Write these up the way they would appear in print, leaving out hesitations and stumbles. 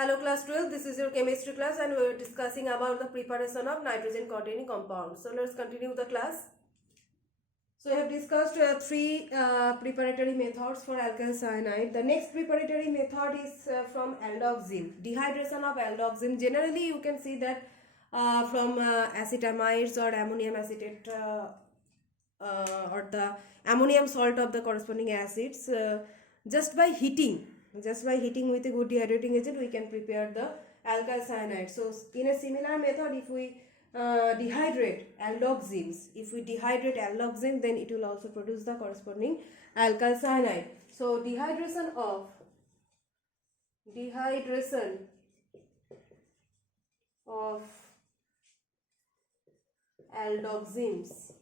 Hello class 12, this is your chemistry class and we are discussing about the preparation of nitrogen containing compounds. So let's continue the class. So we have discussed three preparatory methods for alkyl cyanide. The next preparatory method is from aldoxym, dehydration of aldoxym. Generally you can see that from acetamides or ammonium acetate or the ammonium salt of the corresponding acids, just by heating with a good dehydrating agent we can prepare the alkyl cyanide. So in a similar method, if we dehydrate aldoxym, then it will also produce the corresponding alkyl cyanide. So dehydration of aldoxyms.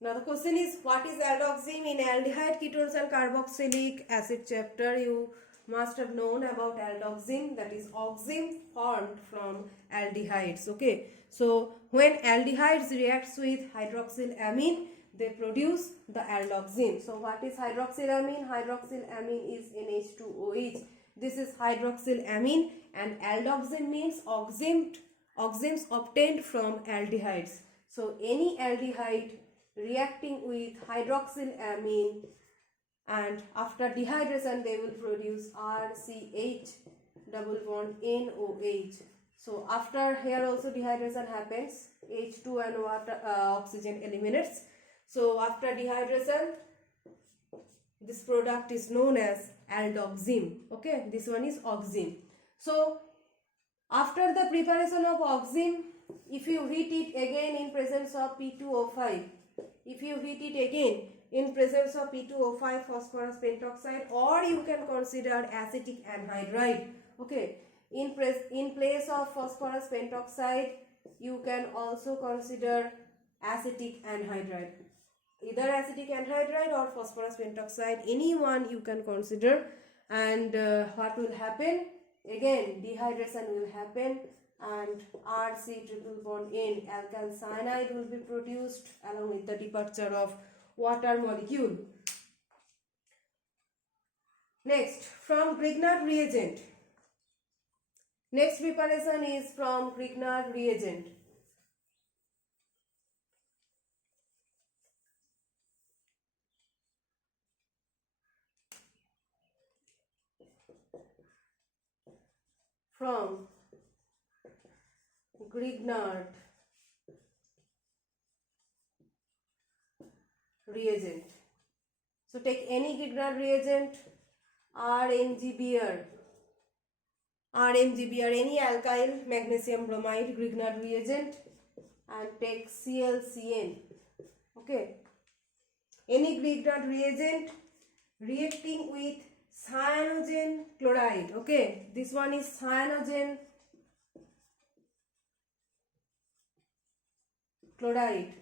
Now the question is, what is aldoxym? In aldehyde, ketones and carboxylic acid chapter, you must have known about aldoxym, that is oxym formed from aldehydes. Okay, so when aldehydes reacts with hydroxylamine, they produce the aldoxym. So what is hydroxylamine? Hydroxylamine is NH2OH. This is hydroxylamine, and aldoxym means oxyms obtained from aldehydes. So any aldehyde reacting with hydroxylamine, and after dehydration they will produce RCH double bond NOH. So after here also dehydration happens, H2 and water oxygen eliminates. So after dehydration this product is known as aldoxym. Okay, this one is oxym. So after the preparation of oxym, if you heat it again in presence of P2O5, phosphorus pentoxide, or you can consider acetic anhydride. Okay, in place of phosphorus pentoxide you can also consider acetic anhydride, either acetic anhydride or phosphorus pentoxide, any one you can consider. And what will happen? Again dehydration will happen, and RC triple bond N, alkyl cyanide, will be produced along with the departure of water molecule. Next, from Grignard reagent. Next preparation is from Grignard reagent. From Grignard reagent. So take any Grignard reagent, RMGBr, any alkyl magnesium bromide Grignard reagent, and take ClCN. Okay, any Grignard reagent reacting with cyanogen chloride. Okay, this one is cyanogen chloride.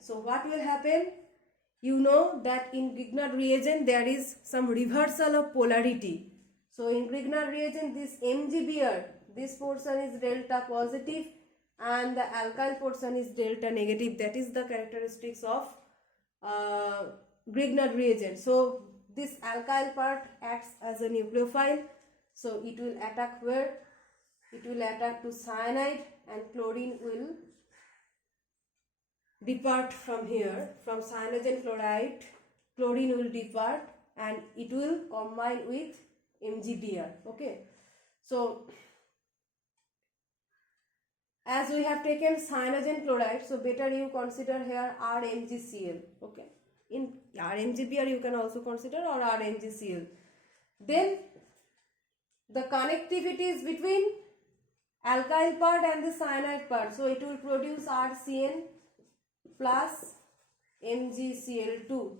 So what will happen? You know that in Grignard reagent there is some reversal of polarity. So in Grignard reagent, this MgBr, this portion is delta positive and the alkyl portion is delta negative. That is the characteristics of Grignard reagent. So this alkyl part acts as a nucleophile. So it will attack where? It will attack to cyanide, and chlorine will depart from here. From cyanogen chloride, chlorine will depart and it will combine with MgBr. Okay, so as we have taken cyanogen chloride, so better you consider here RMgCl. Okay, in RMgBr you can also consider, or RMgCl. Then the connectivity is between alkyl part and the cyanide part, so it will produce RCN plus MgCl2.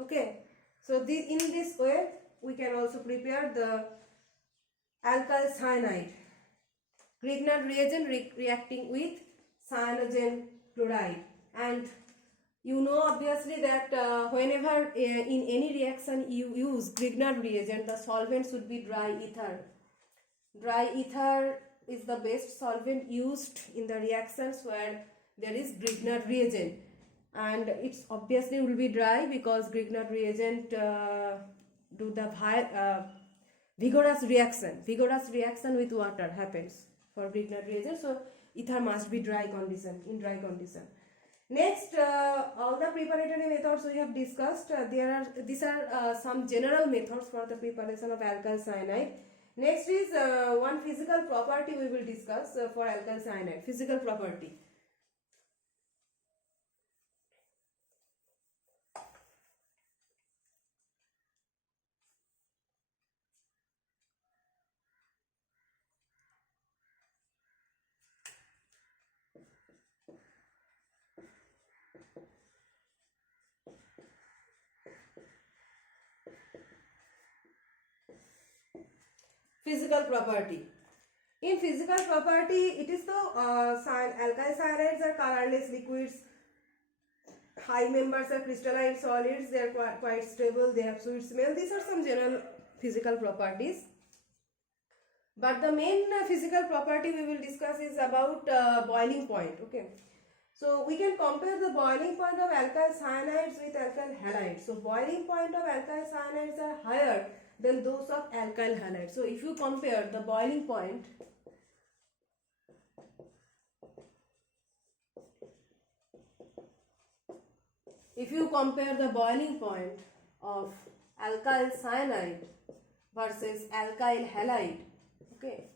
Okay, so in this way we can also prepare the alkyl cyanide. Grignard reagent reacting with cyanogen chloride. And you know obviously that whenever in any reaction you use Grignard reagent, the solvent should be dry ether. Dry ether is the best solvent used in the reactions where there is Grignard reagent. and it's obviously will be dry because Grignard reagent do the vigorous reaction with water happens for Grignard reagent, so ether must be in dry condition. Next, all the preparatory methods we have discussed. These are some general methods for the preparation of alkyl cyanide. Next is one physical property we will discuss for alkyl cyanide. Physical property. Physical property. In physical property, it is the alkyl cyanides are colorless liquids. High members are crystalline solids. They are quite stable. They have sweet smell. These are some general physical properties. But the main physical property we will discuss is about boiling point. Okay. So we can compare the boiling point of alkyl cyanides with alkyl halides. So boiling point of alkyl cyanides are higher than those of alkyl halides. So if you compare the boiling point of alkyl cyanide versus alkyl halide, okay,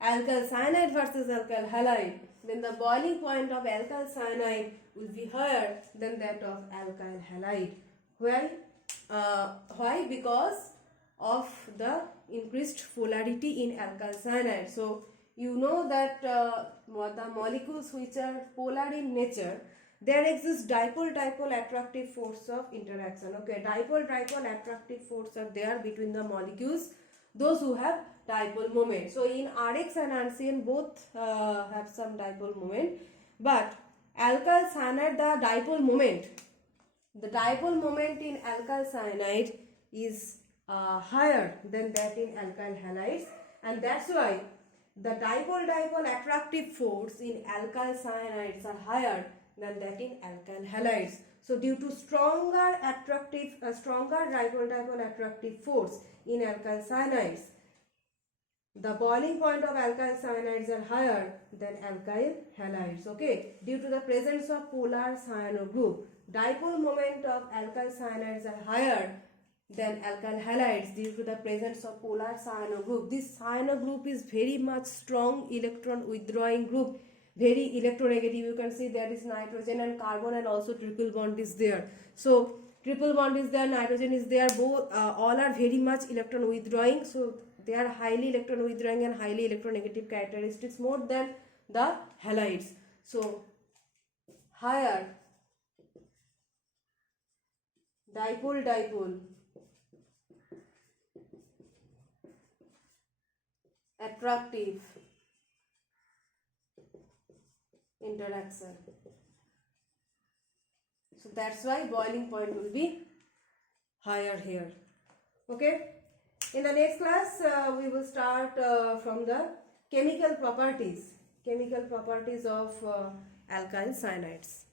alkyl cyanide versus alkyl halide, then the boiling point of alkyl cyanide will be higher than that of alkyl halide. Why? Because of the increased polarity in alkyl cyanide. So you know that the molecules which are polar in nature, there exists dipole-dipole attractive force of interaction. Okay, dipole-dipole attractive force are there between the molecules, those who have dipole moment. So in RX and RCN both have some dipole moment, but alkyl cyanide, the dipole moment in alkyl cyanide is higher than that in alkyl halides, and that's why the dipole-dipole attractive force in alkyl cyanides are higher than that in alkyl halides. So due to stronger dipole-dipole attractive force in alkyl cyanides, the boiling point of alkyl cyanides are higher than alkyl halides. Okay, due to the presence of polar cyano group, dipole moment of alkyl cyanides are higher than alkyl halides due to the presence of polar cyano group. This cyano group is very much strong electron withdrawing group, very electronegative. You can see there is nitrogen and carbon, and also triple bond is there. So triple bond is there, nitrogen is there, both all are very much electron withdrawing. So they are highly electron withdrawing and highly electronegative characteristics more than the halides. So higher dipole-dipole attractive interaction. So that's why boiling point will be higher here. Okay. In the next class, we will start from the chemical properties of alkyl cyanides.